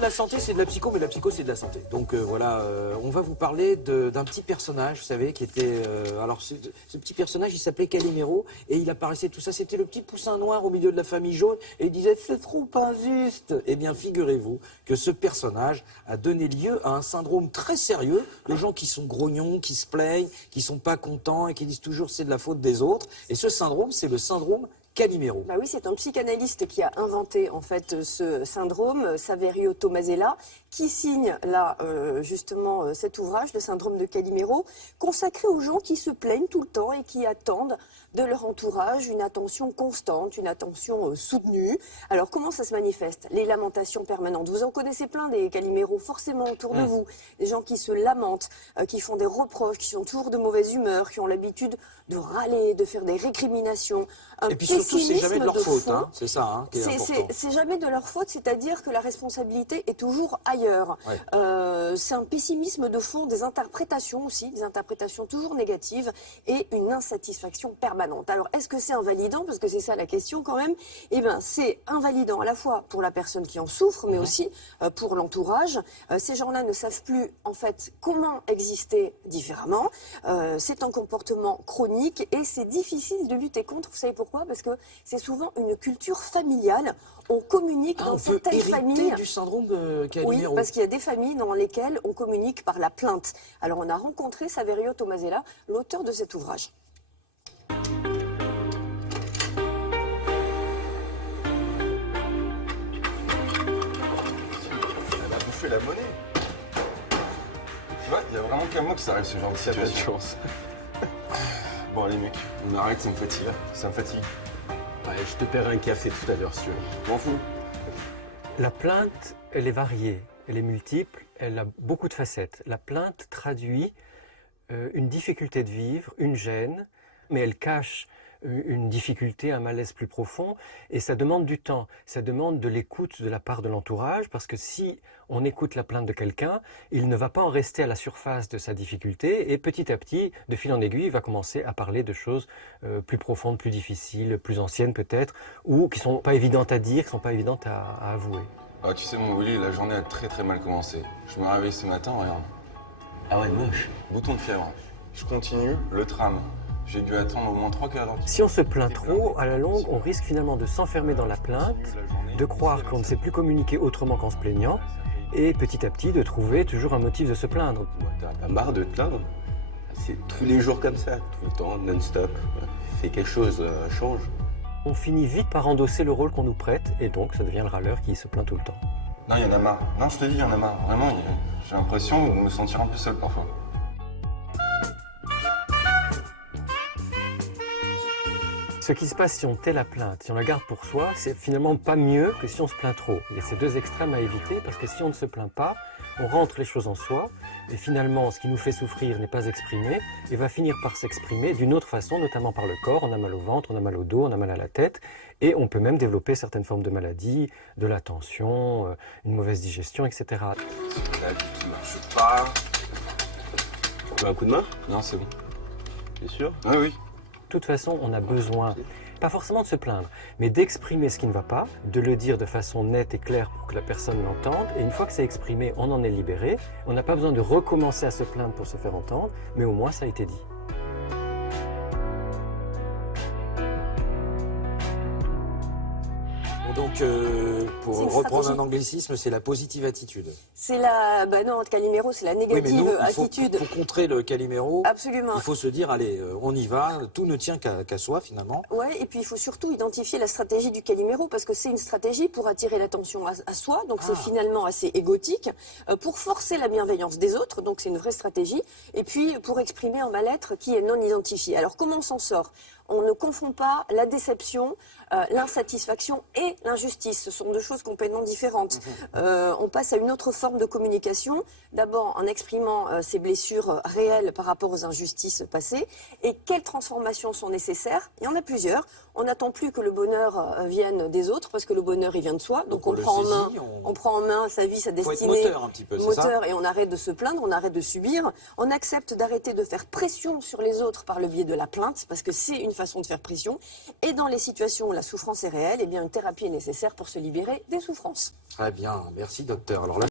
de la santé, c'est de la psycho, mais la psycho, c'est de la santé. Donc voilà, on va vous parler d'un petit personnage, vous savez, qui était... alors, ce petit personnage, il s'appelait Calimero, et il apparaissait tout ça. C'était le petit poussin noir au milieu de la famille jaune, et il disait « c'est trop injuste ». Eh bien, figurez-vous que ce personnage a donné lieu à un syndrome très sérieux de gens qui sont grognons, qui se plaignent, qui sont pas contents, et qui disent toujours « c'est de la faute des autres ». Et ce syndrome, c'est le syndrome Calimero. Bah oui, c'est un psychanalyste qui a inventé en fait ce syndrome, Saverio Tomasella, qui signe là justement cet ouvrage, le syndrome de Calimero, consacré aux gens qui se plaignent tout le temps et qui attendent de leur entourage une attention constante, une attention soutenue. Alors comment ça se manifeste? Les lamentations permanentes. Vous en connaissez plein des Calimero forcément autour de vous, des gens qui se lamentent, qui font des reproches, qui sont toujours de mauvaise humeur, qui ont l'habitude de râler, de faire des récriminations. Et puis surtout, c'est jamais de leur faute, hein, c'est ça hein, qui est important. C'est jamais de leur faute, c'est-à-dire que la responsabilité est toujours ailleurs. Ouais. C'est un pessimisme de fond, des interprétations aussi, des interprétations toujours négatives et une insatisfaction permanente. Alors, est-ce que c'est invalidant? Parce que c'est ça la question quand même. Eh bien, c'est invalidant à la fois pour la personne qui en souffre, mais aussi pour l'entourage. Ces gens-là ne savent plus, en fait, comment exister différemment. C'est un comportement chronique et c'est difficile de lutter contre. Vous savez pourquoi? Parce que c'est souvent une culture familiale. On communique dans certaines familles. Du syndrome de Calimero. Oui, parce qu'il y a des familles dans lesquelles on communique par la plainte. Alors on a rencontré Saverio Tomasella, l'auteur de cet ouvrage. Elle a bouffé la monnaie. Tu vois, il y a vraiment qu'à moi que ça arrive ce genre de situation. Bon allez mec, on arrête, ça me fatigue. Ça me fatigue. Ouais, je te paierai un café tout à l'heure, si tu veux. M'en fous. La plainte, elle est variée, elle est multiple, elle a beaucoup de facettes. La plainte traduit une difficulté de vivre, une gêne, mais elle cache une difficulté, un malaise plus profond, et ça demande du temps, ça demande de l'écoute de la part de l'entourage, parce que si on écoute la plainte de quelqu'un, il ne va pas en rester à la surface de sa difficulté, et petit à petit, de fil en aiguille, il va commencer à parler de choses plus profondes, plus difficiles, plus anciennes peut-être, ou qui ne sont pas évidentes à dire, qui ne sont pas évidentes à avouer. Ah, tu sais mon Willy, la journée a très mal commencé. Je me réveille ce matin, regarde. Ah ouais, moche. Bouton de fièvre. Je continue, le tram. J'ai dû attendre au moins 3 quarts d'heure. Si on se plaint trop, à la longue, on risque finalement de s'enfermer dans la plainte, de croire qu'on ne sait plus communiquer autrement qu'en se plaignant, et petit à petit de trouver toujours un motif de se plaindre. T'as pas marre de te plaindre? C'est tous les jours comme ça, tout le temps, non-stop. Fais quelque chose, change. On finit vite par endosser le rôle qu'on nous prête, et donc ça devient le râleur qui se plaint tout le temps. Non, il y en a marre. Non, je te dis, il y en a marre. Vraiment, j'ai l'impression de me sentir un peu seul parfois. Ce qui se passe si on tait la plainte, si on la garde pour soi, c'est finalement pas mieux que si on se plaint trop. Il y a ces deux extrêmes à éviter parce que si on ne se plaint pas, on rentre les choses en soi et finalement ce qui nous fait souffrir n'est pas exprimé et va finir par s'exprimer d'une autre façon, notamment par le corps. On a mal au ventre, on a mal au dos, on a mal à la tête et on peut même développer certaines formes de maladies, de la tension, une mauvaise digestion, etc. Là, tout marche pas. Tu veux un coup de main? Non, c'est bon. T'es sûr? Ah oui. De toute façon, on a besoin, pas forcément de se plaindre, mais d'exprimer ce qui ne va pas, de le dire de façon nette et claire pour que la personne l'entende. Et une fois que c'est exprimé, on en est libéré. On n'a pas besoin de recommencer à se plaindre pour se faire entendre, mais au moins ça a été dit. Donc, pour reprendre un anglicisme, c'est la positive attitude. C'est la... Bah non, Calimero, c'est la négative attitude. Pour contrer le Calimero, absolument. Il faut se dire, allez, on y va, tout ne tient qu'à soi, finalement. Ouais, et puis il faut surtout identifier la stratégie du Calimero, parce que c'est une stratégie pour attirer l'attention à soi, donc c'est finalement assez égotique, pour forcer la bienveillance des autres, donc c'est une vraie stratégie, et puis pour exprimer un mal-être qui est non identifié. Alors comment on s'en sort? On ne confond pas la déception, l'insatisfaction et l'injustice. Ce sont deux choses complètement différentes. On passe à une autre forme de communication, d'abord en exprimant ses blessures réelles par rapport aux injustices passées. Et quelles transformations sont nécessaires? Il y en a plusieurs. On n'attend plus que le bonheur vienne des autres, parce que le bonheur, il vient de soi. Donc on prend en main sa vie, sa destinée, moteur un petit peu, moteur, et on arrête de se plaindre, on arrête de subir. On accepte d'arrêter de faire pression sur les autres par le biais de la plainte, parce que c'est une façon de faire pression. Et dans les situations où la souffrance est réelle, eh bien une thérapie est nécessaire pour se libérer des souffrances. Très bien, merci docteur. Alors là,